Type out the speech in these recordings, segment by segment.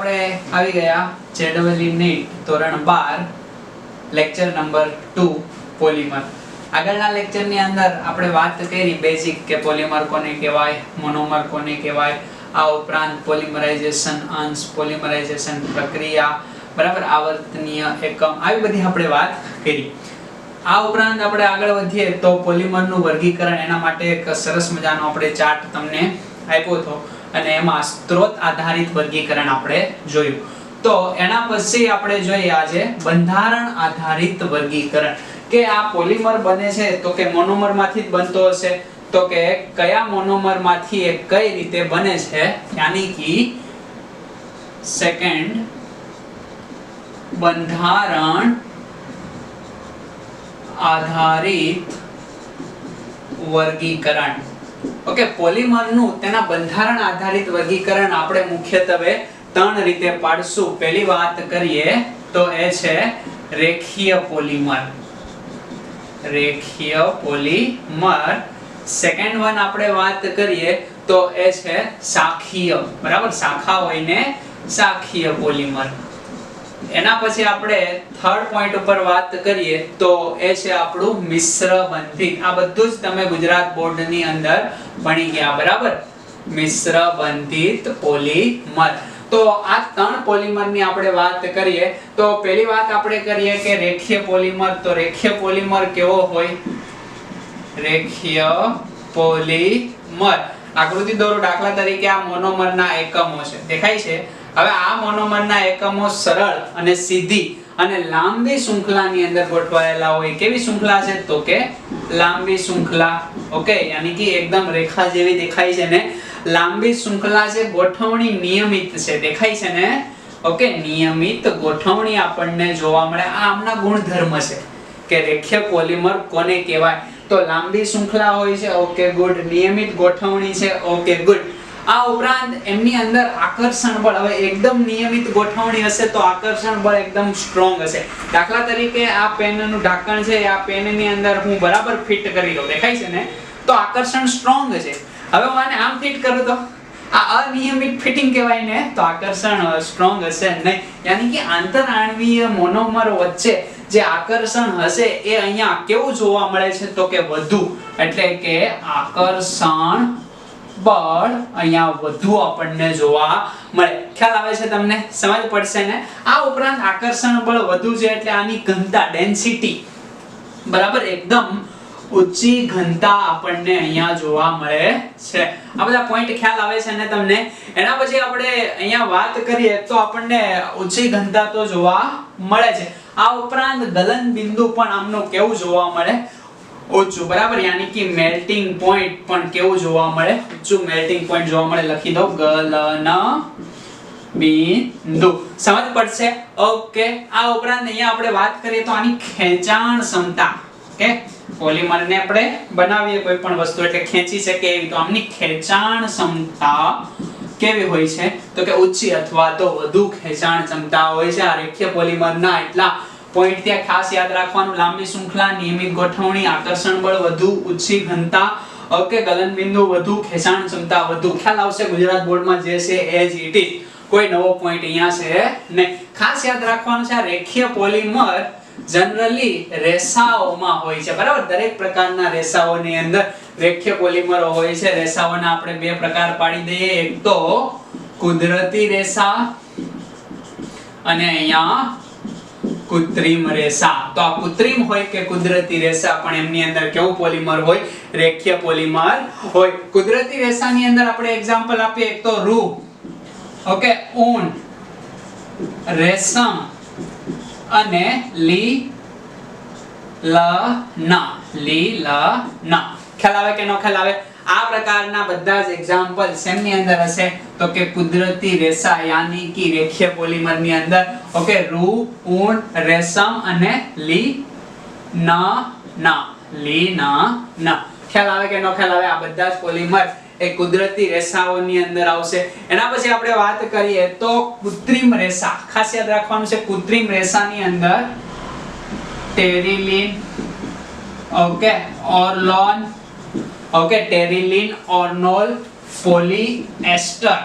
આપણે આવી ગયા જેડબલઈ નીટ ધોરણ 12 લેક્ચર નંબર 2 પોલિમર. આગળના લેક્ચરની અંદર આપણે વાત કરી બેઝિક કે પોલિમર કોને કહેવાય, મોનોમર કોને કહેવાય, આ ઉપરાંત પોલિમરાઇઝેશન અંશ, પોલિમરાઇઝેશન પ્રક્રિયા, બરાબર, આવર્તનીય એકમ, આવી બધી આપણે વાત કરી. આ ઉપરાંત આપણે આગળ વધીએ તો પોલિમરનું વર્ગીકરણ, એના માટે એક સરસ મજાનો આપણે ચાર્ટ તમને આપ્યો હતો અને એમાં સ્ત્રોત આધારિત વર્ગીકરણ આપણે જોયું. તો એના પછી આપણે જોઈએ આજે બંધારણ આધારિત વર્ગીકરણ, કે આ પોલિમર બને છે તો કે મોનોમર માંથી જ બનતો હશે, તો કે કયા મોનોમર માંથી એ કઈ રીતે બને છે, યાની કે સેકન્ડ બંધારણ આધારિત વર્ગીકરણ. ઓકે, પોલિમરનું તેના બંધારણ આધારિત વર્ગીકરણ આપણે મુખ્યત્વે ત્રણ રીતે પાડશું. પહેલી વાત કરીએ તો એ છે રેખીય પોલિમર. રેખીય પોલિમર. સેકન્ડ વન આપણે વાત કરીએ તો એ છે શાખીય, બરાબર, શાખા હોય ને શાખીય પોલિમર. એના પછી આપણે થર્ડ પોઈન્ટ ઉપર વાત કરીએ તો એ છે આપણું મિશ્ર બંધિત. આ બધું જ તમે ગુજરાત બોર્ડની અંદર ભણી ગયા, બરાબર, મિશ્ર બંધિત પોલિમર. તો આ ત્રણ પોલિમરની આપણે વાત કરીએ તો પહેલી વાત આપણે કરીએ કે રેખીય પોલિમર. તો રેખીય પોલિમર કેવો હોય? રેખીય પોલિમર આકૃતિ દોરો. દાખલા તરીકે આ મોનોમરના એકમો છે, દેખાય છે? હવે આ મોનોમરના એકમો સરળ અને સીધી અને લાંબી શૃંખલાની અંદર ગોઠવાયેલા હોય. કેવી શૃંખલા છે? તો કે લાંબી શૃંખલા. ઓકે, યાની કે એકદમ રેખા જેવી દેખાય છે ને, લાંબી શૃંખલા છે, ગોઠવણી નિયમિત છે, દેખાય છે ને? ઓકે, નિયમિત ગોઠવણી આપણને જોવા મળે. આ આમના ગુણધર્મ છે કે રેખીય પોલિમર કોને કહેવાય. તો લાંબી શૃંખલા હોય છે, ઓકે ગુડ. નિયમિત ગોઠવણી છે, ઓકે ગુડ. આ ઉપરાંત એમની અંદર આકર્ષણ બળ, હવે એકદમ નિયમિત ગોઠવણી હશે તો આકર્ષણ બળ એકદમ સ્ટ્રોંગ હશે. દાખલા તરીકે આ પેનનું ઢાંકણ છે, આ પેનની અંદર હું બરાબર ફિટ કરી લઉં, દેખાય છે ને, તો આકર્ષણ સ્ટ્રોંગ છે. હવે હું આને આમ ફિટ કરું તો આ અનિયમિત ફિટિંગ કહેવાય ને, તો આકર્ષણ સ્ટ્રોંગ હશે નહીં. યાની કે આંતરઆણવીય મોનોમર વચ્ચે જે આકર્ષણ હશે એ અહીંયા કેવું જોવા મળે છે? તો કે વધુ, એટલે કે આકર્ષણ બળ અહીંયા વધુ આપણને જોવા મળે. ખ્યાલ આવે છે તમને? સમજ પડશે ને? આ ઉપરાંત આકર્ષણ બળ વધુ છે એટલે આની ઘનતા, ડેન્સિટી, બરાબર, એકદમ ઊંચી ઘનતા આપણને અહીંયા જોવા મળે છે. આ બધા પોઈન્ટ ખ્યાલ આવે છે ને તમને? એના પછી આપણે અહીંયા વાત કરીએ તો આપણને ઊંચી ઘનતા તો જોવા મળે છે. આ ઉપરાંત ગલન બિંદુ પણ આમનું કેવું જોવા મળે? ઊંચું, બરાબર, યાની કે મેલ્ટિંગ પોઈન્ટ પણ કેવું જોવા મળે? ઊંચું મેલ્ટિંગ પોઈન્ટ જોવા મળે. લખી દો ગલન બિંદુ. સમજ પડશે? ઓકે. આ ઉપરાંત અહીંયા આપણે વાત કરીએ તો આની ખેંચાણ ક્ષમતા, ઓકે, પોલિમરને આપણે બનાવીએ કોઈ પણ વસ્તુ એટલે ખેંચી શકે એવી, તો આમની ખેંચાણ ક્ષમતા કેવી હોય છે? તો કે ઊંચી અથવા તો વધુ ખેંચાણ ક્ષમતા હોય છે. આ રેખીય પોલિમરના એટલા પોઈન્ટ ત્યાં ખાસ યાદ રાખવાનું. લાંબી શૃંખલા, નિયમિત ગોઠવણી, આકર્ષણ બળ વધુ, ઊંચી ઘનતા, ઓકે, ગલન બિંદુ વધુ, ખેંચાણ ક્ષમતા વધુ. ખ્યાલ આવશે ગુજરાત બોર્ડમાં જે છે એજ ઇટ ઇઝ. કોઈ નવો પોઈન્ટ અહીંયા છે નહીં. ખાસ યાદ રાખવાનું છે આ રેખીય પોલિમર જનરલી રેસાઓમાં હોય છે, બરાબર. દરેક પ્રકારના રેસાઓની અંદર રેખીય પોલિમરો હોય છે. રેસાઓના આપણે બે પ્રકાર પાડી દઈએ. એક તો કુદરતી રેસા અને અહીંયા કૃત્રિમ રેસા. તો આ કૃત્રિમ હોય કે કુદરતી રેસા, પણ એમની અંદર કેવું પોલિમર હોય? રેખીય પોલિમર હોય. કુદરતી રેસાની અંદર આપણે એક્ઝામ્પલ આપીએ. એક તો રૂ, ઓકે, ઊન, રેશમ અને લીલન. ખ્યાલ આવે કે ન ખ્યાલ આવે? આ પ્રકારના બધા જ એક્ઝામ્પલ શેની અંદર હશે? તો કે કુદરતી રેસા યાની કે રેખીય પોલિમર ની અંદર. ઓકે, રૂ, ઊન, રેશમ અને લીલન. ખ્યાલ આવે કે ન ખ્યાલ આવે? આ બધા જ પોલિમર એ કુદરતી રેસાઓની અંદર આવશે. એના પછી આપણે વાત કરીએ તો કૃત્રિમ રેસા. ખાસ યાદ રાખવાનું છે, કૃત્રિમ રેસાની અંદર ટેરિલિન, ઓકે, ઓર્લોન, ઓકે, ટેરિલિન, ઓર્નોલ, પોલિએસ્ટર,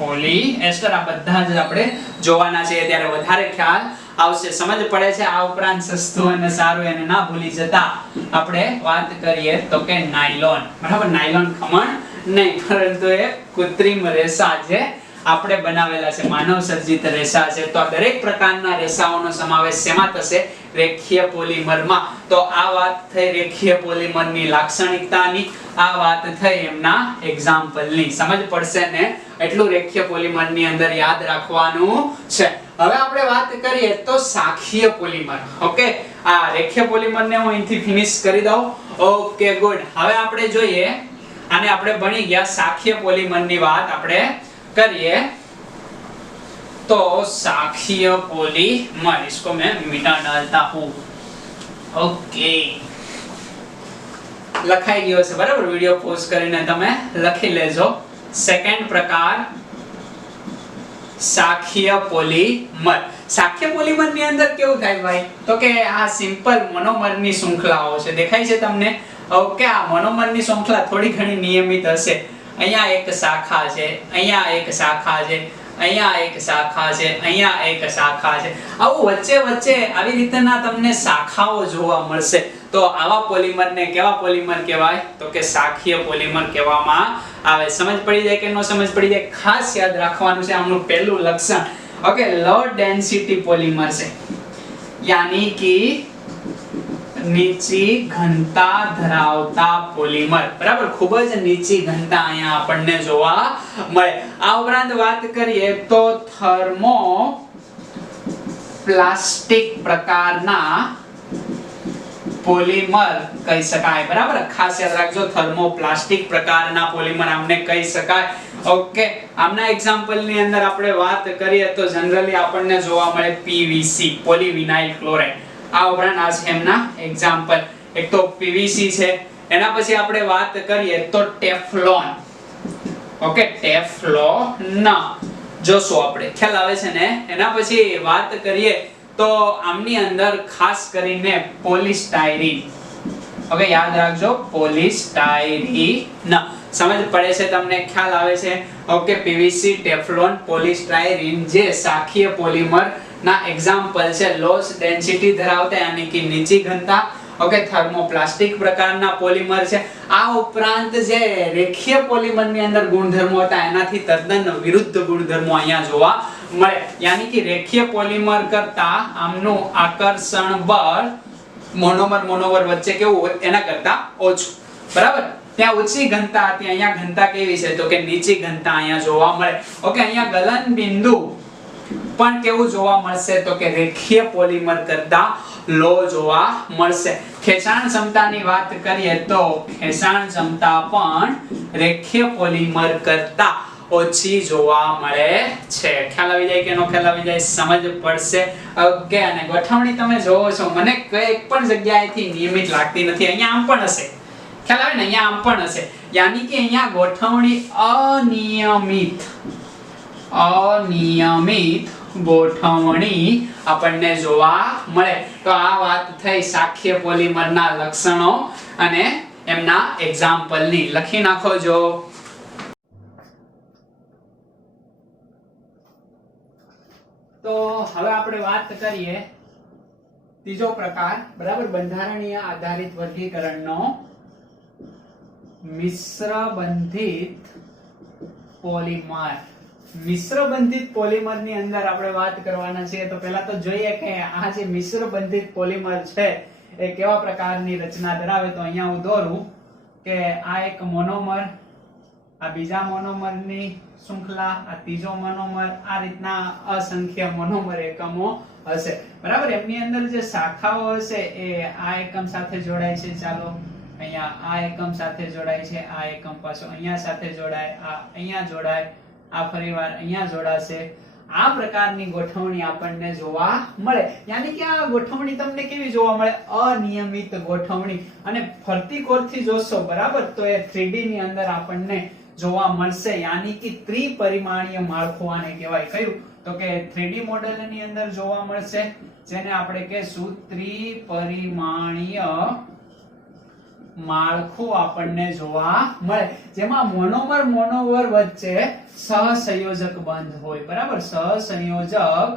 પોલીએસ્ટર આ બધા જ આપણે જોવાના છે ત્યારે વધારે ખ્યાલ આવશે, સમજ પડે છે. આ ઉપરાંત સસ્તું અને સારું એને ના ભૂલી જતા આપણે વાત કરીએ તો કે નાયલોન. બરાબર, નાયલોન ખમણ નહીં પરંતુ એ કૃત્રિમ રેસા જે આપણે બનાવેલા છે, માનવ સર્જિત રેસા છે. તો આ દરેક પ્રકારના રેસાઓનો સમાવેશ શેમાં થશે? રેખીય પોલિમરમાં. તો આ વાત થઈ રેખીય પોલિમરની લાક્ષણિકતાની, આ વાત થઈ એમના એક્ઝામ્પલની. સમજ પડશે ને? એટલું રેખીય પોલિમરની અંદર યાદ રાખવાનું છે. હવે આપણે વાત કરીએ તો શાખીય પોલિમર. ઓકે, આ રેખીય પોલિમરને હું અહીંથી ફિનિશ કરી દઉં. Okay, good. હવે આપણે જોઈએ, આને આપણે ભણી ગયા, શાખીય પોલિમરની વાત આપણે કરીએ तो शाखीय पॉलीमर, इसको मैं मिटा डालता हूं. ओके, લખાઈ ગયો છે બરાબર. વિડિયો પોઝ કરીને તમે લખી લેજો. સેકન્ડ પ્રકાર શાખીય પોલિમર. શાખીય પોલિમર ની અંદર કેવું થાય ભાઈ? તો કે આ સિમ્પલ મોનોમરની શૃંખલાઓ છે, દેખાય છે તમને? ઓકે, આ મોનોમરની શૃંખલા થોડી ઘણી નિયમિત હશે. અહીંયા એક શાખા છે, અહીંયા એક શાખા છે, અહીંયા એક શાખા છે, અહીંયા એક શાખા છે. આવું વચ્ચે વચ્ચે આવી રીતના તમને શાખાઓ જોવા મળશે. તો આવા પોલિમરને કેવા પોલિમર કહેવાય? તો કે શાખીય પોલિમર કહેવામાં આવે. સમજ પડી જાય કે નો સમજ પડી જાય? ખાસ યાદ રાખવાનું છે આમનું પહેલું લક્ષણ. ઓકે, લો ડેન્સિટી પોલિમર છે, યાની કે નીચી ઘનતા ધરાવતા પોલિમર. બરાબર, ખૂબ જ નીચી ઘનતા અહીંયા આપણને જોવા મળે. આ ઉપરાંત વાત કરીએ તો થર્મોપ્લાસ્ટિક પ્રકારના પોલિમર કહી શકાય. બરાબર, ખાસ યાદ રાખજો, થર્મોપ્લાસ્ટિક પ્રકારના પોલિમર આમને કહી શકાય. ઓકે, આમના એક્ઝામ્પલ ની અંદર આપણે વાત કરીએ તો જનરલી આપણને જોવા મળે પીવીસી, પોલીવિનાઇલ ક્લોરાઇડ. આ ઉપરાંત આ છે એમના એક્ઝામ્પલ. એક તો પીવીસી છે, એના પછી આપણે વાત કરીએ તો ટેફલોન. ઓકે, ટેફલોન જોશો આપણે, ખ્યાલ આવે છે ને? એના પછી વાત કરીએ તો આમની અંદર ખાસ કરીને પોલિસ્ટાયરીન. ઓકે, યાદ રાખજો, પોલિસ્ટાયરીન. સમજ પડે છે તમને? ખ્યાલ આવે છે? ઓકે, પીવીસી, ટેફલોન, પોલિસ્ટાયરીન જે શાખીય પોલિમર ના એક્ઝામ્પલ છે. લો ડેન્સિટી ધરાવતા યાની કે નીચી ઘનતા. ઓકે, થર્મોપ્લાસ્ટિક પ્રકારના પોલિમર છે. આ ઉપરાંત જે રેખીય પોલિમર ની અંદર ગુણધર્મો હતા એનાથી તદ્દન વિરુદ્ધ ગુણધર્મો અહીંયા જોવા મળે. યાની કે રેખીય પોલિમર કરતા આમનું આકર્ષણ બળ મોનોમર વચ્ચે કેવું હોય એના કરતા ઓછું. બરાબર, ત્યાં ઓછી ઘનતા હતી, અહીંયા ઘનતા કેવી છે? તો કે નીચી ઘનતા અહીંયા જોવા મળે. ઓકે, અહીંયા ગલન બિંદુ પણ કેવું જોવા મળશે? તો કે રેખીય પોલિમર કરતા લો જોવા મળશે. ખેંચાણ ક્ષમતાની વાત કરીએ તો ખેંચાણ ક્ષમતા પણ રેખીય પોલિમર કરતા ઓછી જોવા મળે છે. ખ્યાલ આવી જાય કે નો ખ્યાલ આવી જાય? સમજ પડશે. ઓકે, અને ગોઠવણી તમે જોવો છો, મને એક પણ જગ્યાએથી નિયમિત લાગતી નથી. અહીંયા આમ પણ હશે, ખ્યાલ આવે ને? અહીંયા આમ પણ હશે, યાની કે અહીંયા ગોઠવણી અનિયમિત ગોઠવણી આપણને જોવા મળે. તો આ વાત થઈ શાખીય પોલિમરના લક્ષણો અને એમના એક્ઝામ્પલની. લખી નાખો જો. તો હવે આપણે વાત કરીએ ત્રીજો પ્રકાર. બરાબર, બંધારણીય આધારિત વર્ગીકરણનો મિશ્ર બંધિત પોલિમર. મિશ્ર બંધિત પોલિમર ની અંદર આપણે વાત કરવાના છીએ. તો પહેલા તો જોઈએ કે આ જે મિશ્ર બંધિત પોલિમર છે એ કેવા પ્રકારની રચના ધરાવે. તો અહીંયા હું દોરું કે આ એક મોનોમર, આ બીજા મોનોમરની શૃંખલા, આ ત્રીજો મોનોમર, આ રીતના અસંખ્ય મોનોમર એકમો હશે. બરાબર, એમની અંદર જે શાખાઓ હશે એ આ એકમ સાથે જોડાય છે. ચાલો, અહીંયા આ એકમ સાથે જોડાય છે, આ એકમ પાછો અહીંયા સાથે જોડાય, આ અહીંયા જોડાય, આ ફરીવાર અહીંયા જોડાશે. આ પ્રકારની ગોઠવણી આપણને જોવા મળે. યાની કે આ ગોઠવણી તમને કેવી જોવા મળે? અનિયમિત ગોઠવણી. અને ફરતી કોરથી જોશો બરાબર તો એ 3D ની અંદર આપણને જોવા મળશે. યાની કે ત્રિપરિમાણીય માળખું આને કહેવાય. કયું? તો કે 3D મોડેલ ની અંદર જોવા મળશે, જેને આપણે કહેશું ત્રિપરિમાણીય માળખું આપણને જોવા મળે, જેમાં મોનોમર મોનોમર વચ્ચે સહસંયોજક બંધ હોય, બરાબર. સહસંયોજક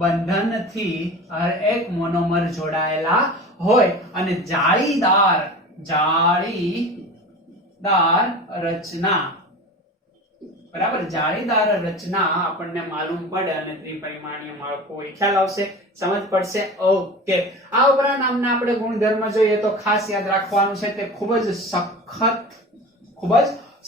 બંધનથી હર એક મોનોમર જોડાયેલા હોય અને જાળીદાર રચના, બરાબર, જાળીદાર રચના આપણને માલુમ પડે અને ત્રિપરિમાણીય માળખું હોય, ખ્યાલ આવશે, સમજ પડશે. ઓકે. આ ઉપરાંત આમના આપણે ગુણધર્મ જોઈએ તો ખાસ યાદ રાખવાનું છે, તે ખૂબ જ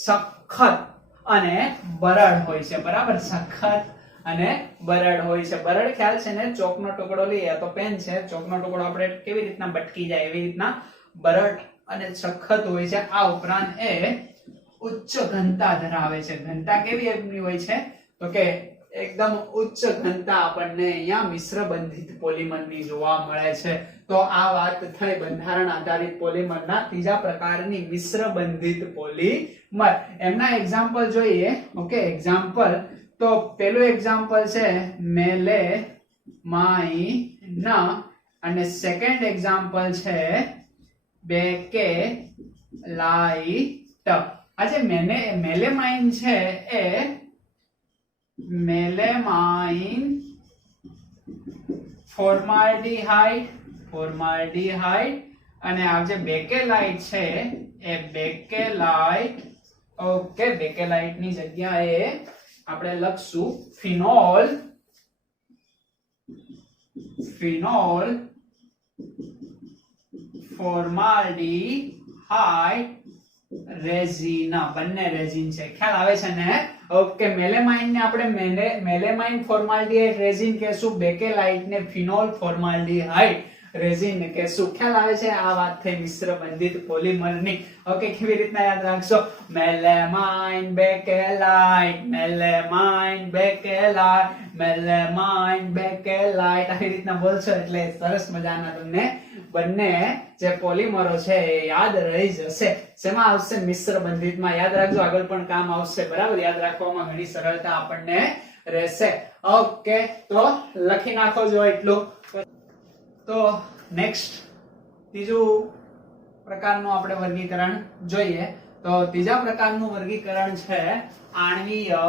સખત અને બરડ હોય છે, બરાબર. સખત અને બરડ હોય છે. બરડ ખ્યાલ છે ને, ચોકનો ટુકડો લઈએ તો પેન છે, ચોકનો ટુકડો આપણે કેવી રીતના બટકી જાય એવી રીતના બરડ અને સખત હોય છે. આ ઉપરાંત એ ઉચ્ચ ઘનતા ધરાવે છે. ઘનતા કેવી એમની હોય છે તો કે એકદમ ઉચ્ચ ઘનતા આપણને અહીંયા મિશ્ર બંધિત પોલિમરની જોવા મળે છે. તો આ વાત થઈ બંધારણ આધારિત પોલિમરના ત્રીજા પ્રકારની મિશ્ર બંધિત પોલિમર. એમના એક્ઝામ્પલ જોઈએ. ઓકે, એક્ઝામ્પલ તો પેલું એક્ઝામ્પલ છે મેલેમાઇન અને સેકન્ડ એક્ઝામ્પલ છે બેકેલાઇટ. આજે મેલેમાઇન છે એ મેલેમાઇન ફોર્માલ્ડિહાઇડ અને આ જે બેકેલાઇટ છે એ બેકેલાઇટ. ઓકે, બેકેલાઇટ ની જગ્યાએ આપણે લખશું ફિનોલ ફોર્માલ્ડિહાઇડ રેઝિન. બંને રેઝિન છે, ખ્યાલ આવે છે ને. ઓકે, મેલેમાઇન ને આપણે મેલેમાઇન ફોર્માલ્ડિહાઇડ રેઝિન કહેશું, બેકેલાઇટ ને ફિનોલ ફોર્માલ્ડિહાઇડ રેઝિન કહેશું, ખ્યાલ આવે છે. આ વાત થઈ મિશ્ર બંધિત પોલિમરની. ઓકે, કેવી રીતના યાદ રાખશો? Melamine Bakelite, melamine Bakelite, melamine Bakelite, આવી રીતના બોલશો એટલે સરસ મજાના તમને બંને જે પોલિમરો છે એ યાદ રહી જશે. શેમાં આવશે? મિશ્ર બંધિતમાં. યાદ રાખજો, આગળ પણ કામ આવશે, બરાબર. યાદ રાખવામાં ઘણી સરળતા આપણને રહેશે. ઓકે, તો લખી નાખો જો એટલું. તો નેક્સ્ટ ત્રીજું પ્રકારનું આપણે વર્ગીકરણ જોઈએ. તો ત્રીજા પ્રકારનું વર્ગીકરણ છે આણ્વીય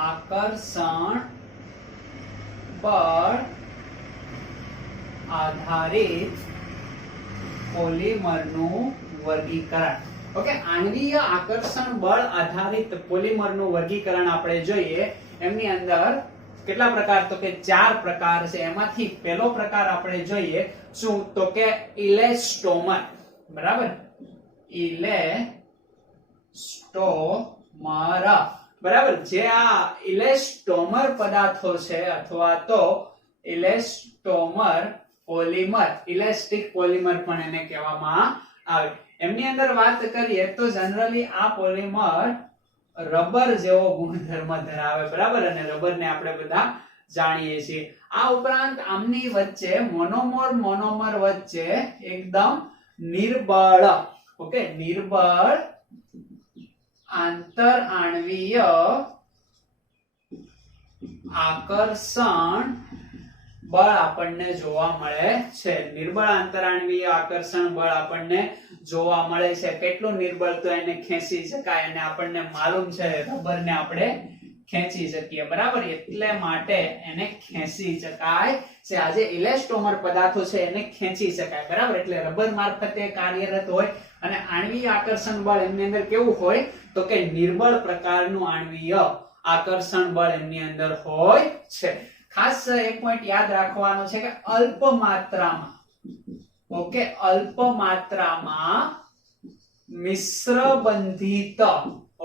આકર્ષણ બળ આધારિત પોલિમરનું વર્ગીકરણ. ઓકે, આણ્વીય આકર્ષણ બળ આધારિત પોલિમરનું વર્ગીકરણ આપણે જોઈએ. એમની અંદર કેટલા પ્રકાર? તો કે 4 પ્રકાર છે. એમાંથી પહેલો પ્રકાર આપણે જોઈએ શું તો કે ઇલેસ્ટોમર, બરાબર. ઇલેસ્ટોમર, બરાબર. જે આ ઇલેસ્ટોમર પદાર્થો છે અથવા તો ઇલેસ્ટોમર પોલિમર, ઇલેસ્ટિક પોલિમર પણ એને કહેવામાં આવે. એમની અંદર વાત કરીએ તો જનરલી આ પોલિમર રબર જેવો ગુણધર્મ ધરાવે, બરાબર. અને રબરને આપણે બધા જાણીએ છીએ. આ ઉપરાંત આમની વચ્ચે મોનોમર વચ્ચે એકદમ નિર્બળ, ઓકે, નિર્બળ આંતર આણ્વીય આકર્ષણ બળ આપણને જોવા મળે છે. નિર્બળ આંતરાણ્વીય આકર્ષણ બળ આપણને જોવા મળે છે. કેટલું નિર્બળ? તો એને ખેંચી શકાય અને આપણને માલુમ છે રબરને આપણે ખેંચી શકીએ, બરાબર. એટલે માટે એને ખેંચી શકાય છે. આજે ઇલેસ્ટોમર પદાર્થો છે એને ખેંચી શકાય, બરાબર. એટલે રબર મારફતે કાર્યરત હોય. અને આણ્વીય આકર્ષણ બળ એમની અંદર કેવું હોય તો કે નિર્બળ પ્રકારનું આણ્વીય આકર્ષણ બળ એમની અંદર હોય છે. ખાસ એક પોઈન્ટ યાદ રાખવાનો છે કે અલ્પ માત્રામાં, ઓકે, અલ્પ માત્રામાં મિશ્ર બંધિત,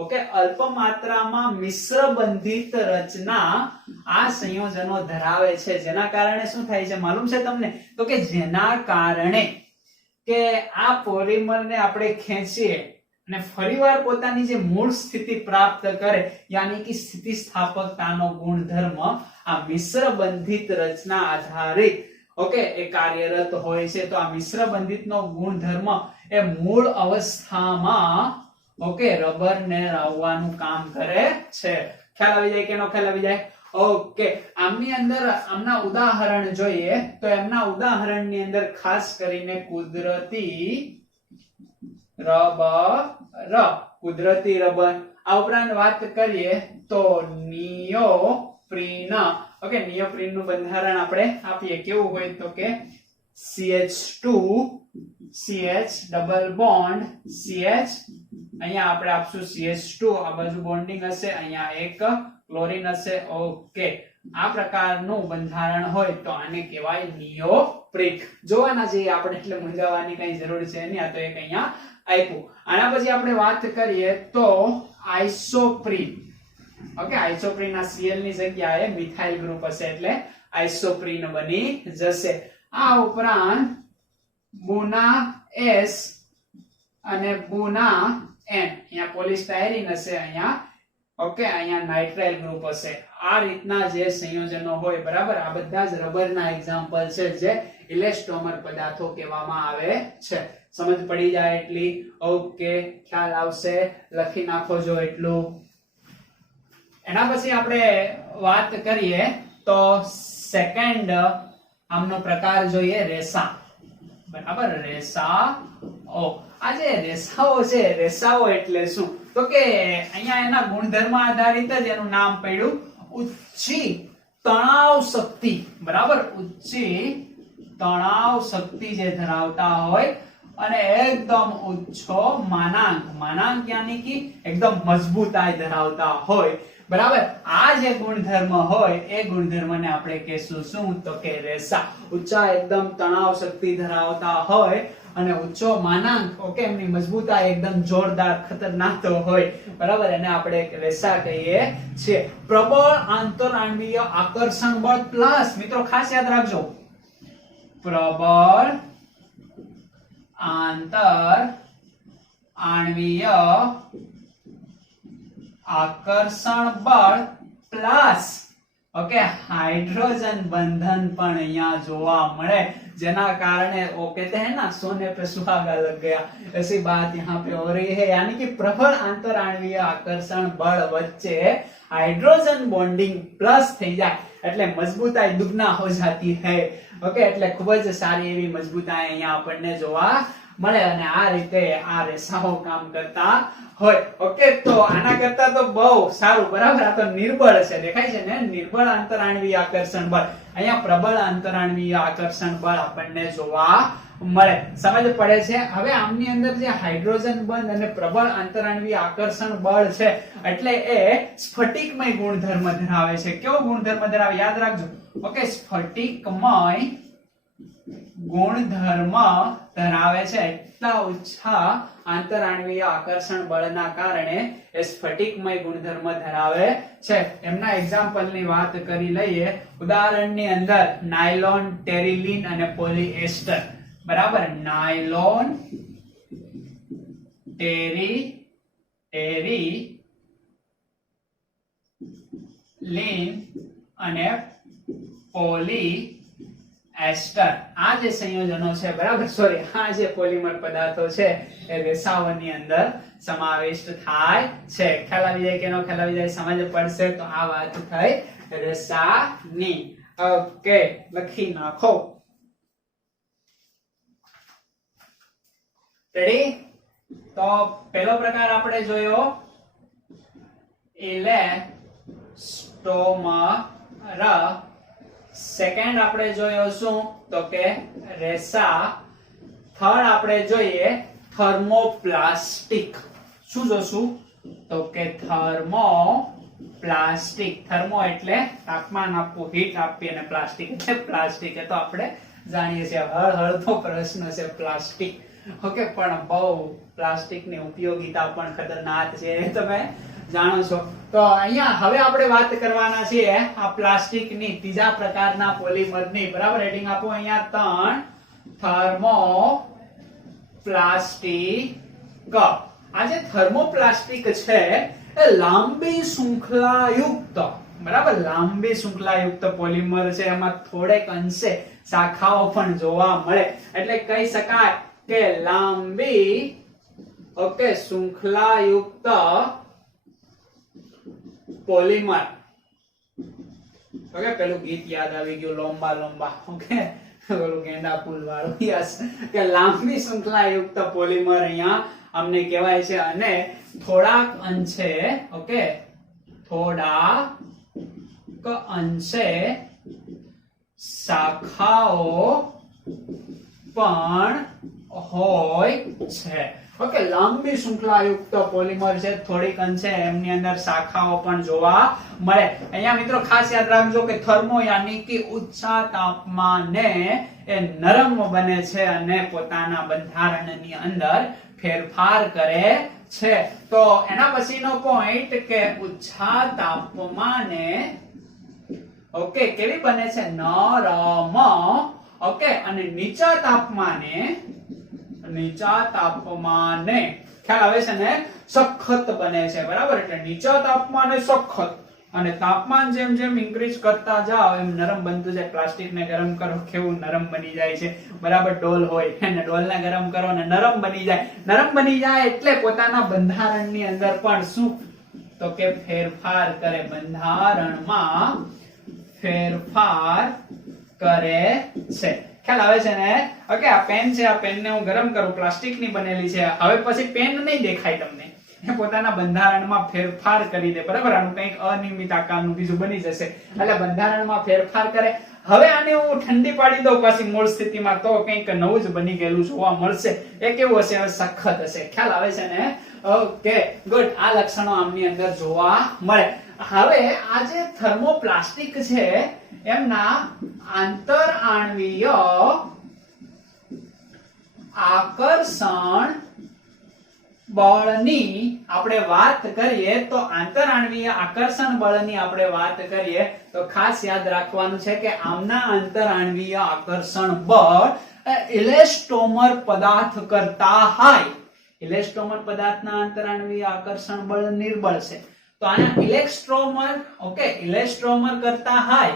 ઓકે, અલ્પ માત્રામાં મિશ્ર બંધિત રચના આ સંયોજનો ધરાવે છે. જેના કારણે શું થાય છે માલુમ છે તમને? તો કે જેના કારણે કે આ પોલિમરને આપણે ખેંચીએ અને ફરીવાર પોતાની જે મૂળ સ્થિતિ પ્રાપ્ત કરે, યાની કે સ્થિતિસ્થાપકતાનો ગુણધર્મ આ મિશ્ર બંધિત રચના આધારિત, ઓકે, એ કાર્યરત હોય છે. તો આ મિશ્ર બંધિતનો ગુણધર્મ એ મૂળ અવસ્થામાં, ઓકે, રબરને લાવવાનું કામ કરે છે. ખ્યાલ આવી જાય કે નો ખ્યાલ આવી જાય? ઓકે, આમની અંદર આમના ઉદાહરણ જોઈએ તો એમના ઉદાહરણની અંદર ખાસ કરીને કુદરતી રબર, આ ઉપરાંત વાત કરીએ તો નિયોપ્રીન. ઓકે, નિયોપ્રીન નું બંધારણ આપણે આપીએ કેવું હોય તો કે CH2 CH double bond CH, અહીંયા આપણે આપશું CH2, આ બાજુ બોન્ડિંગ હશે, અહીંયા એક ક્લોરીન હશે. ઓકે, આ પ્રકારનું બંધારણ હોય તો આને કહેવાય નિયોપ્રીન. જોવાના છે આપણે, એટલે મૂંઝાવાની કઈ જરૂર છે નહીં, આ તો એક અહીંયા આપ્યું. આના પછી આપણે વાત કરીએ તો આઇસોપ્રીન. ઓકે, આઇસોપ્રીન આ Cl ની જગ્યાએ મિથાઇલ ગ્રુપ હશે એટલે આઇસોપ્રીન બની જશે. આ ઉપરાંત બુના S અને બુના N, અહીંયા પોલિસ્ટાયરીન હશે, અહીંયા ઓકે, અહીંયા નાઇટ્રાઇલ ગ્રુપ હશે. આ રીતના જે સંયોજનો હોય, બરાબર, આ બધા જ રબરના એક્ઝામ્પલ છે જે ઇલેસ્ટોમર પદાર્થો કહેવામાં આવે છે. સમજ પડી જાય એટલી. ઓકે, ખ્યાલ આવશે, લખી નાખો જો એટલું. એના પછી આપણે વાત કરીએ તો સેકન્ડ આમનો પ્રકાર જોઈએ રેસા. બરાબર, રેસાઓ. આ જે રેસાઓ છે, રેસાઓ એટલે શું તો કે અહીંયા એના ગુણધર્મ આધારિત જ એનું નામ પડ્યું ઉચ્ચી તણાવ શક્તિ. બરાબર, ઉચ્ચી તણાવ શક્તિ જે ધરાવતા હોય અને એકદમ ઊંચો માનાંક યાની કે એકદમ મજબૂતાઈ ધરાવતા હોય. બરાબર, આ જે ગુણધર્મ હોય એ ગુણધર્મને આપણે કહેશું શું તો કે રેસા. ઊંચા એકદમ તણાવ શક્તિ ધરાવતા હોય અને ઊંચો માનાંક, ઓકે, એમની મજબૂતાઈ એકદમ જોરદાર ખતરનાક તો હોય. બરાબર, એને આપણે રેસા કહીએ છીએ. પ્રબળ આંતરઆણ્વીય આકર્ષણ બળ પ્લસ, મિત્રો ખાસ યાદ રાખજો, પ્રબળ આંતરઆણ્વીય આકર્ષણ બળ પ્લસ ઓકે हाइड्रोजन बंधन पण यहाँ जोवा मळे, जेना कारणे वो कहते हैं ना सोने पे सुहागा लग गया, ऐसी बात यहाँ पे हो रही है। यानी कि प्रबल आंतराण्वीय आकर्षण बल वच्चे हाइड्रोजन बॉन्डिंग प्लस थई जाय એટલે મજબૂતાઈ દુગના हो जाती है। ओके, એટલે ખૂબ જ સારી એવી મજબૂતાઈ અહીંયા આપણને જોવા મળે અને આ રીતે આ રેસાઓ કામ કરતા હોય। ઓકે, તો આના કરતા તો બહુ સારું, બરાબર। આ તો નિર્બળ છે, દેખાય છે ને, નિર્બળ આંતરાણવીય આકર્ષણ બળ, અહીંયા પ્રબળ આંતરાણવીય આકર્ષણ બળ આપણને જોવા મળે, સમજ પડે છે। હવે આમની અંદર જે હાઇડ્રોજન બંધ અને પ્રબળ આંતરાણવીય આકર્ષણ બળ છે એટલે એ સ્ફટિકમય ગુણધર્મ ધરાવે છે। કેવો ગુણધર્મ ધરાવે યાદ રાખજો। ઓકે, સ્ફટિકમય ગુણધર્મ ધરાવે છે। એટલા ઓછા આંતરાણવીય આકર્ષણ બળના કારણે એ સ્ફટિકમય ગુણધર્મ ધરાવે છે। એમના એક્ઝામ્પલની વાત કરી લઈએ। ઉદાહરણની અંદર નાયલોન, ટેરિલિન અને પોલિએસ્ટર, બરાબર। નાયલોન, ટેરિલિન અને પોલિએસ્ટર, આ જે સંયોજનો છે, બરાબર, સોરી, આ જે પોલિમર પદાર્થો છે એ રેસાઓની અંદર સમાવિષ્ટ થાય છે। ખ્યાલ આવી જાય કે નો ખ્યાલ આવી જાય, સમજ પડશે તો આ વાત થઈ રેસાની। ઓકે, લખી નાખો। રેડી? તો પહેલો પ્રકાર આપણે જોયો ઇલેસ્ટોમર, સેકન્ડ આપણે જોયો શું તો કે રેસા, થર્ડ આપણે જોઈએ થર્મોપ્લાસ્ટિક। શું જોશું તો કે થર્મોપ્લાસ્ટિક। થર્મો એટલે તાપમાન આપવું, હીટ આપવી, અને પ્લાસ્ટિક એટલે પ્લાસ્ટિક, એ તો આપણે જાણીએ છીએ, હળહળતો પ્રશ્ન છે પ્લાસ્ટિક। ઓકે, પણ બહુ પ્લાસ્ટિકની ઉપયોગિતા પણ ખતરનાક છે, એ તમે જાણો છો। તો અહીંયા હવે આપણે વાત કરવાના છીએ આ પ્લાસ્ટિકની ત્રીજા પ્રકારના પોલિમરની, બરાબર। રેડિંગ આપો અહીંયા 3 થર્મોપ્લાસ્ટિક। આ જે થર્મોપ્લાસ્ટિક છે એ લાંબી શૃંખલાયુક્ત, બરાબર, લાંબી શૃંખલાયુક્ત પોલિમર છે। એમાં થોડેક અંશે શાખાઓ પણ જોવા મળે, એટલે કહી શકાય કે લાંબી ઓકે શૃંખલાયુક્ત પોલિમર ઓકે પેલું ગીત યાદ આવી ગયું લોંબા લોંબા ઓકે ઓલું ગેંડા પુલ વાળું યસ કે લાંબી શૃંખલા યુક્ત પોલિમર અહીંયા અમને કહેવાય છે અને થોડાક અંશે ઓકે થોડાક અંશે શાખાઓ પણ હોય છે ઓકે લાંબી શૃંખલા યુક્ત પોલિમર છે થોડીક અંશે એમની અંદર શાખાઓ પણ જોવા મળે અહીંયા મિત્રો ખાસ યાદ રાખજો કે થર્મો યાની કે ઊંચા તાપમાને એ નરમ બને છે અને પોતાના બંધારણની અંદર ફેરફાર કરે છે તો એના પછીનો પોઈન્ટ કે ઊંચા તાપમાને ઓકે કેવી બને છે નરમ ઓકે અને નીચા તાપમાને ખ્યાલ આવે છે ને સખત બને છે બરાબર એટલે નીચા તાપમાને સખત અને તાપમાન જેમ જેમ ઇન્ક્રીઝ કરતા જાવ એમ નરમ બનતું જાય પ્લાસ્ટિક ને ગરમ કરો કેવું નરમ બની જાય છે બરાબર ડોલ હોય અને ડોલ ને ગરમ કરો અને નરમ બની જાય એટલે પોતાના બંધારણની અંદર પણ શું તો કે ફેરફાર કરે બંધારણમાં ફેરફાર કરે છે ખ્યાલ આવે છે ને ઓકે આ પેન છે આ પેન ને હું ગરમ કરું પ્લાસ્ટિક ની બનેલી છે હવે પછી પેન નહીં દેખાય તમને એ પોતાના બંધારણમાં ફેરફાર કરી દે બરાબર આનું કંઈક અનિયમિત આકારનું બીજું બની જશે એટલે બંધારણમાં ફેરફાર કરે હવે આને હું ઠંડી પાડી દઉં પાછી મૂળ સ્થિતિમાં તો કંઈક નવું જ બની ગયેલું જોવા મળશે એ કેવું હશે સખત હશે ખ્યાલ આવે છે ને ઓકે ગુડ આ લક્ષણો આમની અંદર જોવા મળે હવે આ જે થર્મોપ્લાસ્ટિક છે એમના આંતરઆણ્વીય આકર્ષણ બળની આપણે વાત કરીએ તો આંતરઆણ્વીય આકર્ષણ બળની આપણે વાત કરીએ તો ખાસ યાદ રાખવાનું છે કે આમના આંતરઆણ્વીય આકર્ષણ બળ ઇલેસ્ટોમર પદાર્થ કરતા હાઈ ઇલેસ્ટોમર પદાર્થના આંતરઆણ્વીય આકર્ષણ બળ નિર્બળ છે તો આના ઇલેસ્ટ્રોમર કરતા હાઈ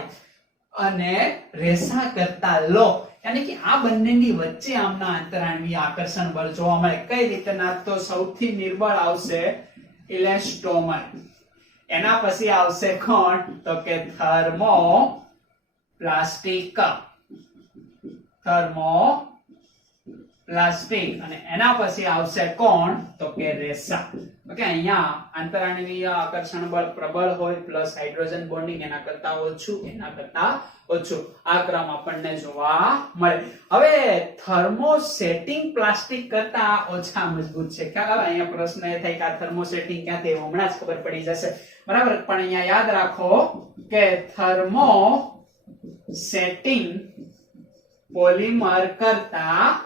અને રેસા કરતા લો યાની કે આ બંનેની વચ્ચે આમના આંતરઆણ્વીય આકર્ષણ બળ જોવા મળે કઈ રીતના તો સૌથી નિર્બળ આવશે ઇલેસ્ટોમર એના પછી આવશે કોણ તો કે થર્મોપ્લાસ્ટિક અને એના પછી આવશે કોણ તો કે રેસા ઓકે અહીંયા આંતરઆણ્વીય આકર્ષણ બળ પ્રબળ હોય પ્લસ હાઇડ્રોજન બોન્ડિંગ એના કરતા ઓછું આ ક્રમ આપણને જોવા મળે હવે થર્મોસેટિંગ પ્લાસ્ટિક કરતા ઓછા મજબૂત છે ખ્યાલ આવે અહીંયા પ્રશ્ન એ થાય કે આ થર્મોસેટિંગ ક્યાં તે હમણાં જ ખબર પડી જશે બરાબર પણ અહીંયા યાદ રાખો કે થર્મોસેટિંગ પોલિમર કરતા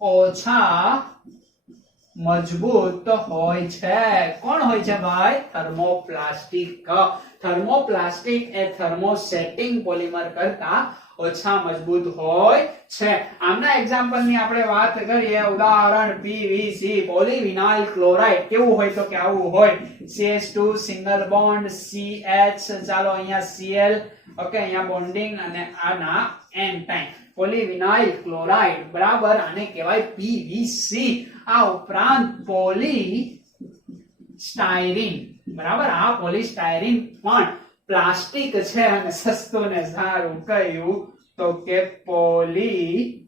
ઓછા મજબૂત હોય છે કોણ હોય છે ભાઈ થર્મોપ્લાસ્ટિક એ થર્મોસેટિંગ પોલિમર કરતા ઓછા મજબૂત હોય છે આમના એક્ઝામ્પલ ની આપણે વાત કરીએ ઉદાહરણ પીવીસી પોલીવિનાઇલ ક્લોરાઇડ કેવું હોય તો કે આવું હોય CH2 સિંગલ બોન્ડ CH ચાલો અહીંયા Cl ઓકે અહીંયા બોન્ડિંગ અને આના N ટાઈમ પોલીવિનાઇલ ક્લોરાઇડ બરાબર આને કહેવાય PVC આ ઉપરાંત પોલીસ્ટાયરીન બરાબર આ પોલીસ્ટાયરીન પણ પ્લાસ્ટિક છે અને સસ્તું ને સારું કયું તો કે પોલીથીન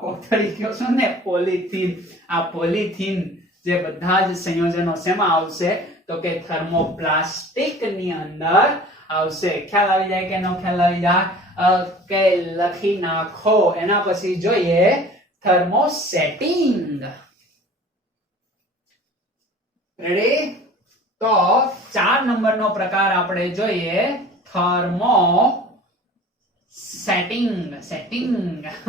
કોથળી કયો છો ને પોલીથીન આ પોલીથીન જે બધા જ સંયોજનો શેમાં આવશે તો કે થર્મોપ્લાસ્ટિક ની અંદર આવશે ખ્યાલ આવી જાય કે નો ખ્યાલ આવી જાય ઓકે લખી નાખો એના પછી જોઈએ થર્મોસેટિંગ રેડી તો 4 નંબરનો પ્રકાર આપણે જોઈએ થર્મોસેટિંગ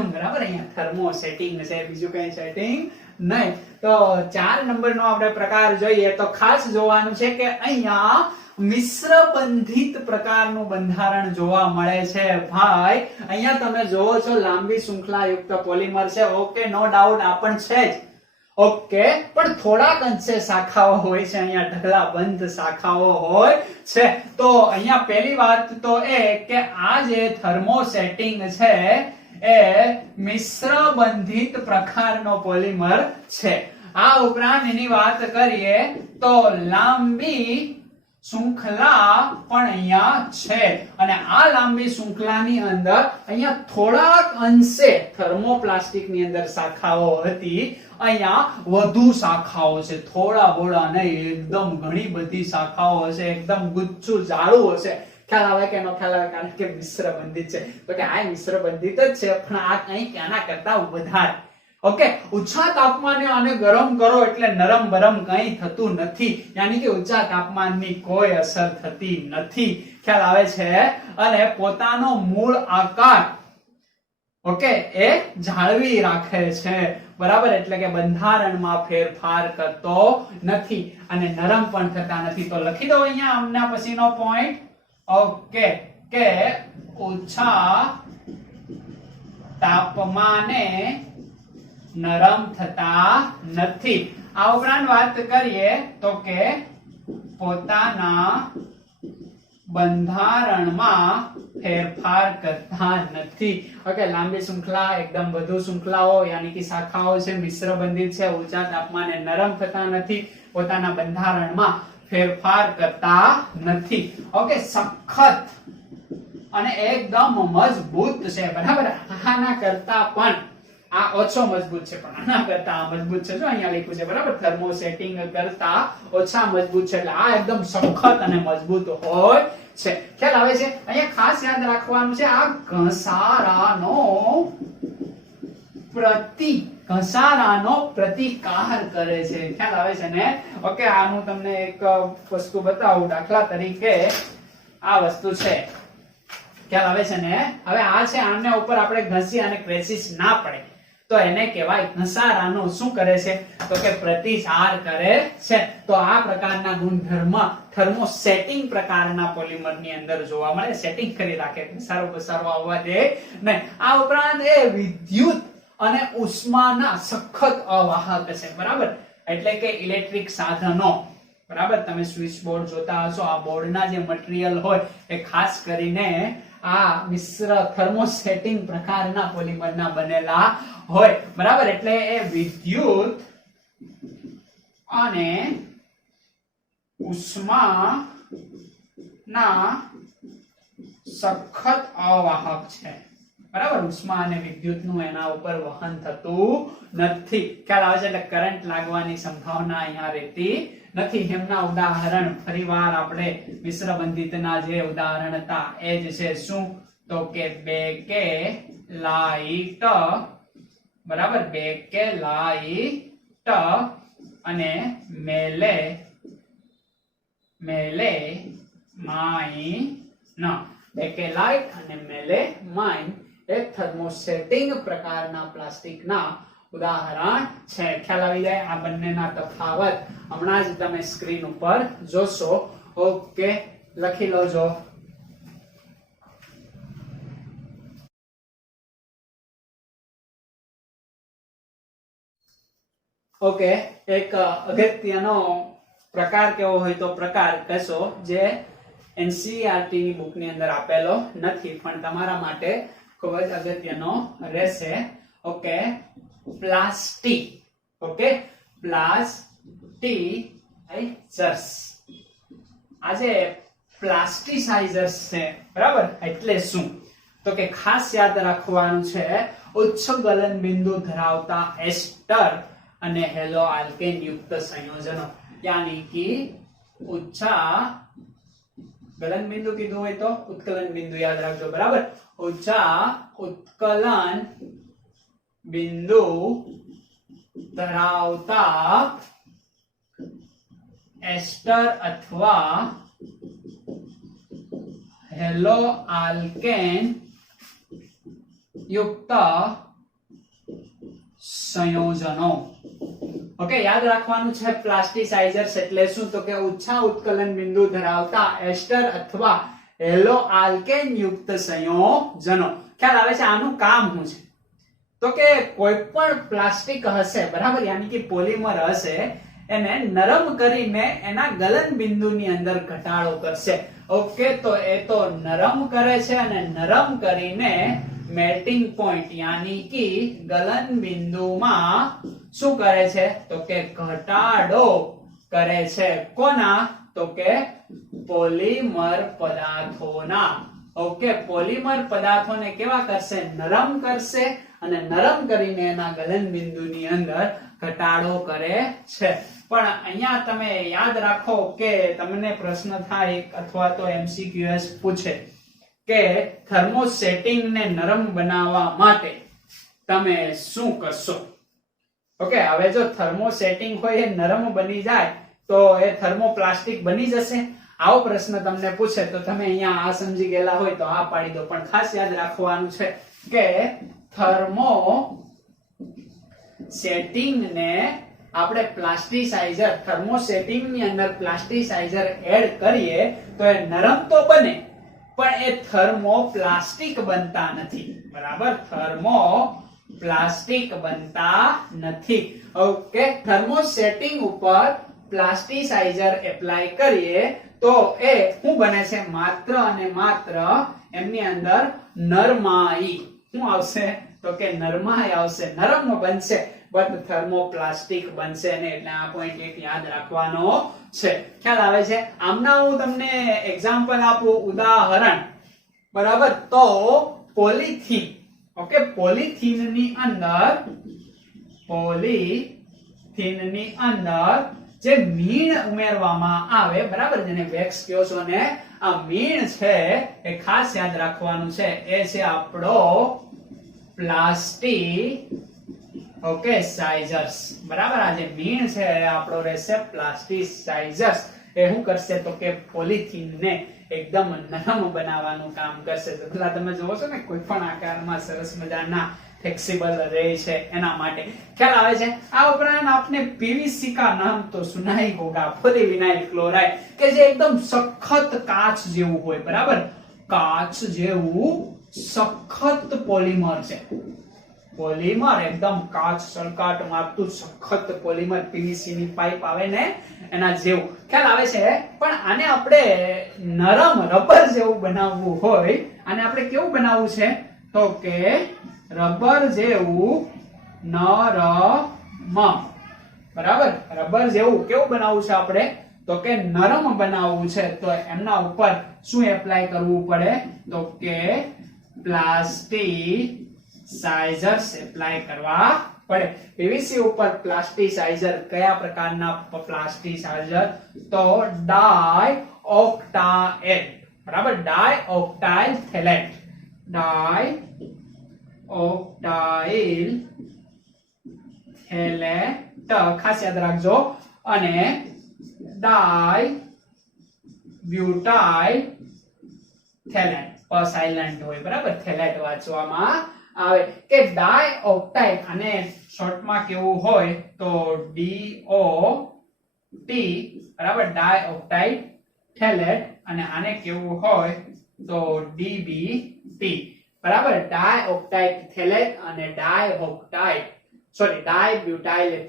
બરાબર અહીંયા થર્મોસેટિંગ છે બીજું કઈ સેટિંગ નહીં તો 4 નંબરનો આપણે પ્રકાર જોઈએ તો ખાસ જોવાનું છે કે અહીંયા મિશ્ર બંધિત પ્રકારનું બંધારણ જોવા મળે છે ભાઈ અહીંયા તમે જોવો છો લાંબી શૃંખલા યુક્ત પોલિમર છે ઓકે નો ડાઉટ આ પણ છે જ ઓકે પણ થોડાક અંશે શાખાઓ હોય છે અહીંયા ઢગલાબંધ શાખાઓ હોય છે તો અહીંયા પહેલી વાત તો એ કે આ જે થર્મોસેટિંગ છે એ મિશ્ર બંધિત પ્રકારનો પોલિમર છે આ ઉપરાંત એની વાત કરીએ તો લાંબી શૃંખલા પણ અહીંયા છે અને આ લાંબી શૃંખલાની અંદર અહીંયા થોડાક અંશે થર્મોપ્લાસ્ટિક ની અંદર શાખાઓ હતી, અહીંયા વધુ શાખાઓ છે, થોડા બોડા નહીં, એકદમ ઘણી બધી શાખાઓ હશે, એકદમ ગુચ્છું જાડું હશે. ખ્યાલ આવે કે ન ખ્યાલ આવે? કારણ કે મિશ્ર બંધિત છે, તો કે આ મિશ્ર બંધિત જ છે, પણ આ કંઈક આના કરતા વધારે. ઓકે, ઊંચા તાપમાને આને ગરમ કરો એટલે નરમ બરમ કંઈ થતું નથી, યાની કે ઊંચા તાપમાનની કોઈ અસર થતી નથી. ખ્યાલ આવે છે? અને પોતાનો મૂળ આકાર ઓકે એ જાળવી રાખે છે, બરાબર, એટલે કે બંધારણમાં ફેરફાર કરતો નથી અને નરમ પણ થતા નથી. તો લખી દો અહીંયા આમના પછીનો પોઈન્ટ. ઓકે, કે ઓછા તાપમાને નરમ થતા નથી. આ ઉપરાંત વાત કરીએ તો કે પોતાના બંધારણમાં ફેરફાર કરતા નથી. ઓકે, લાંબી શૃંખલા, એકદમ વધુ શૃંખલાઓ યાની કે શાખાઓ છે, મિશ્ર બંધિત છે, ઊંચા તાપમાને નરમ થતા નથી, પોતાના બંધારણમાં ફેરફાર કરતા નથી. ઓકે, સખત અને એકદમ મજબૂત છે, બરાબર. આના કરતા પણ આ ઓછો મજબૂત છે, પણ આના કરતા મજબૂત છે. જો અહીંયા લખ્યું છે, બરાબર, થર્મોસેટિંગ કરતા ઓછા મજબૂત છે, એટલે આ એકદમ સખત અને મજબૂત હોય છે. ખ્યાલ આવે છે? અહીંયા ખાસ યાદ રાખવાનું છે, આ ઘસારાનો પ્રતિકાર કરે છે. ખ્યાલ આવે છે ને? ઓકે, આનું તમને એક વસ્તુ બતાવું. દાખલા તરીકે આ વસ્તુ છે, ખ્યાલ આવે છે ને? હવે આ છે, આને ઉપર આપણે ઘસી અને ક્રેસીસ ના પડે તો એને કહેવાય ઘસારાનો શું કરે છે? તો કે પ્રતિસાર કરે છે. તો આ પ્રકારના ગુણધર્મ થર્મોસેટિંગ પ્રકારના પોલિમર ની અંદર જોવા મળે. સેટિંગ કરી રાખે, ઘસારો આવવા દે નહીં. આ ઉપરાંત એ વિદ્યુત અને ઉષ્માના સખત અવાહક છે, બરાબર. એટલે કે ઇલેક્ટ્રિક સાધનો, બરાબર, તમે સ્વિચ બોર્ડ જોતા હશો, આ બોર્ડના જે મટીરીયલ હોય એ ખાસ કરીને આ મિશ્ર થર્મોસેટિંગ પ્રકારના પોલિમરના બનેલા હોય, બરાબર. એટલે એ વિદ્યુત અને ઉષ્માના સખત અવાહક છે, બરાબર. ઉષ્મા અને વિદ્યુતનું એના ઉપર વહન થતું નથી. ખ્યાલ આવે છે? એટલે કરંટ લાગવાની સંભાવના અહીંયા રહેતી નથી. એમના ઉદાહરણ ફરીવાર આપણે મિશ્ર બંધિતના જે ઉદાહરણ હતા એ જ છે. શું? તો કે બેકેલાઇટ, બરાબર, બેકેલાઇટ અને મેલેમાઇન. બેકેલાઇટ અને મેલેમાઇન એક થર્મોસેટિંગ પ્રકારના પ્લાસ્ટિકના ઉદાહરણ છે. ખ્યાલ આવી જાય? આ બંનેના તફાવત હમણાં જ તમે સ્ક્રીન ઉપર જોશો. ઓકે, લખી લોજો. ઓકે, એક અગત્યનો પ્રકાર કેવો હોય તો પ્રકાર કશો જે એનસીઈઆરટી ની બુક ની અંદર આપેલો નથી, પણ તમારા માટે ખૂબ જ અગત્યનો રહેશે. Okay, plastic. ઓકે, પ્લાસ્ટિસાઇઝર્સ. આજે પ્લાસ્ટિસાઇઝર્સ છે, બરાબર. એટલે શું? તો કે ખાસ યાદ રાખવાનું છે, ઉચ્ચ ગલન બિંદુ ધરાવતા એસ્ટર અને હેલો આલ્કેન યુક્ત સંયોજનો, યાની કે ઊંચા ગલન બિંદુ કીધું હોય તો ઉત્કલન બિંદુ યાદ રાખજો, બરાબર. ઊંચા ઉત્કલન બિંદુ ધરાવતા એસ્ટર અથવા હેલો આલ્કેન યુક્ત સંયોજનો. ઓકે, યાદ રાખવાનું છે, પ્લાસ્ટિસાઇઝર્સ એટલે શું? તો કે ઊંચા ઉત્કલન બિંદુ ધરાવતા એસ્ટર અથવા હેલો આલ્કેન યુક્ત સંયોજનો. ખ્યાલ આવે છે? આનું કામ શું છે? તો કે કોઈ પણ પ્લાસ્ટિક હશે, બરાબર, યાની કે પોલિમર હશે, એને નરમ કરીને એના ગલન બિંદુની અંદર ઘટાડો કરશે. ઓકે, તો એ તો નરમ કરે છે અને નરમ કરીને મેલ્ટિંગ પોઈન્ટ યાની કે ગલન બિંદુમાં શું કરે છે? તો કે ઘટાડો કરે છે. કોના? તો કે પોલિમર પદાર્થોના. ઓકે, પોલિમર પદાર્થોને કેવા કરશે? નરમ કરશે અને નરમ કરીને એના ગલન બિંદુની અંદર ઘટાડો કરે છે. પણ અહીંયા તમે યાદ રાખો કે તમને પ્રશ્ન થાય અથવા તો MCQS પૂછે કે થર્મોસેટિંગ ને નરમ બનાવવા માટે તમે શું કરશો? ઓકે, હવે જો થર્મોસેટિંગ હોય એ નરમ બની જાય તો એ થર્મોપ્લાસ્ટિક બની જશે. આવો પ્રશ્ન તમને પૂછે તો તમે અહીંયા આ સમજી ગયેલા હોય તો આ પાડી દો. પણ ખાસ યાદ રાખવાનું છે કે થર્મોસેટિંગ ને આપણે પ્લાસ્ટિસાઇઝર, થર્મોસેટિંગ ની અંદર પ્લાસ્ટિસાઇઝર એડ કરીએ તો એ નરમ તો બને પણ એ થર્મોપ્લાસ્ટિક બનતા નથી. બરાબર, થર્મોપ્લાસ્ટિક બનતા નથી. ઓકે, થર્મોસેટિંગ ઉપર પ્લાસ્ટિસાઇઝર એપ્લાય કરીએ તો એ શું બને છે? માત્ર અને માત્ર એમની અંદર નરમાઈ શું આવશે? તો કે નરમાઈ આવશે, નરમ બનશે, બટ થર્મોપ્લાસ્ટિક બનશે ને. એટલે આ પોઈન્ટ એક યાદ રાખવાનો છે. ખ્યાલ આવે છે? આમના હું તમને એક્ઝામ્પલ આપું, ઉદાહરણ. બરાબર, તો પોલિથીન. ઓકે, પોલિથીન ની અંદર જે મીણ ઉમેરવામાં આવે, બરાબર, જેને વેક્સ કહો છો ને, આ મીણ છે એ ખાસ યાદ રાખવાનું છે. એ છે આપણો પ્લાસ્ટિસાઇઝર્સ. બરાબર, આ જે મીણ છે એ આપણો રહેશે પ્લાસ્ટિસાઇઝર્સ. એ શું કરશે? તો કે પોલિથીન ને એકદમ નરમ બનાવવાનું કામ કરશે. પેલા તમે જોવો છો ને કોઈ પણ આકારમાં સરસ મજાના ફ્લેક્સિબલ રહે છે એના માટે. ખ્યાલ આવે છે? આ ઉપરાંત આપને પીવીસી કા નામ તો સુના ही होगा, પોલીવિનાઇલ ક્લોરાઇડ, કે જે એકદમ સખત કાચ જેવું હોય. બરાબર, કાચ જેવું સખત પોલિમર છે. પોલિમર એકદમ કાચ સળકાટ મારતું સખત પોલિમર, પીવીસી ની પાઇપ આવે ને એના જેવું. ખ્યાલ આવે છે? પણ આને આપણે નરમ રબર જેવું બનાવવું હોય, આને આપણે કેવું બનાવવું છે? તો કે રબર જેવું નરમ. બરાબર, રબર જેવું કેવું બનાવવું છે આપણે? તો કે નરમ બનાવવું છે. તો એમના ઉપર શું એપ્લાય કરવું પડે? તો કે પ્લાસ્ટિસાઇઝર્સ એપ્લાય કરવા પડે. પીવીસી ઉપર પ્લાસ્ટિસાઇઝર કયા પ્રકારના પ્લાસ્ટિસાઇઝર? તો ડાઇઓક્ટાઇલ. બરાબર, ડાઇઓક્ટાઇલ થેલેટ. ડાઇઓક્ટાઇલ થેલેટ ખાસ યાદ રાખજો. અને ડાઇબ્યુટાઇલ થેલેટ સાયલેન્ટ હોય. બરાબર, થેલેટ વાંચવામાં આવે કે ડાઇઓક્ટાઇલ, અને શોર્ટમાં કેવું હોય તો DOT. બરાબર, ડાઇઓક્ટાઇલ થેલેટ. અને આને કેવું હોય તો DBT. બરાબર, ડાઇઓક્ટાઇલ થેલેટ અને ડાઇબ્યુટાઇલ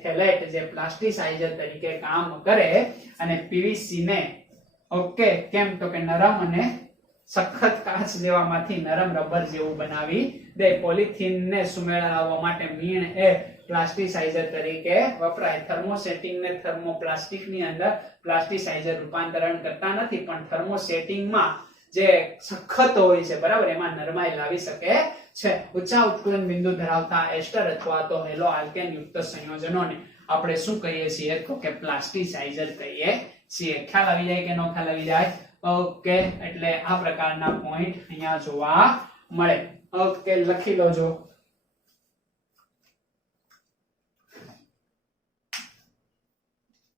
થેલેટ જે પ્લાસ્ટિસાઇઝર તરીકે કામ કરે અને પીવીસી ને ઓકે કેમ તો કે નરમ અને સખત કાચ જેવામાંથી નરમ રબર જેવું બનાવી દે. પોલિથીન ને સુમેળાવવા માટે મીણ એ પ્લાસ્ટિસાઇઝર તરીકે વપરાય. થર્મોસેટિંગ ને થર્મોપ્લાસ્ટિક ની અંદર પ્લાસ્ટિસાઇઝર રૂપાંતરણ કરતા નથી, પણ થર્મોસેટિંગ માં જે સખત હોય છે, બરાબર, એમાં નરમાઈ લાવી શકે છે. ઊંચા ઉત્કલન બિંદુ ધરાવતા એસ્ટર અથવા તો હેલો આલ્કેન યુક્ત સંયોજનોને આપણે શું કહીએ છીએ? તો કે પ્લાસ્ટિસાઇઝર કહીએ છીએ. ખ્યાલ આવી જાય કે નો ખ્યાલ આવી જાય? ઓકે, એટલે આ પ્રકારના પોઈન્ટ અહીંયા જોવા મળે. ઓકે, લખી લો જો.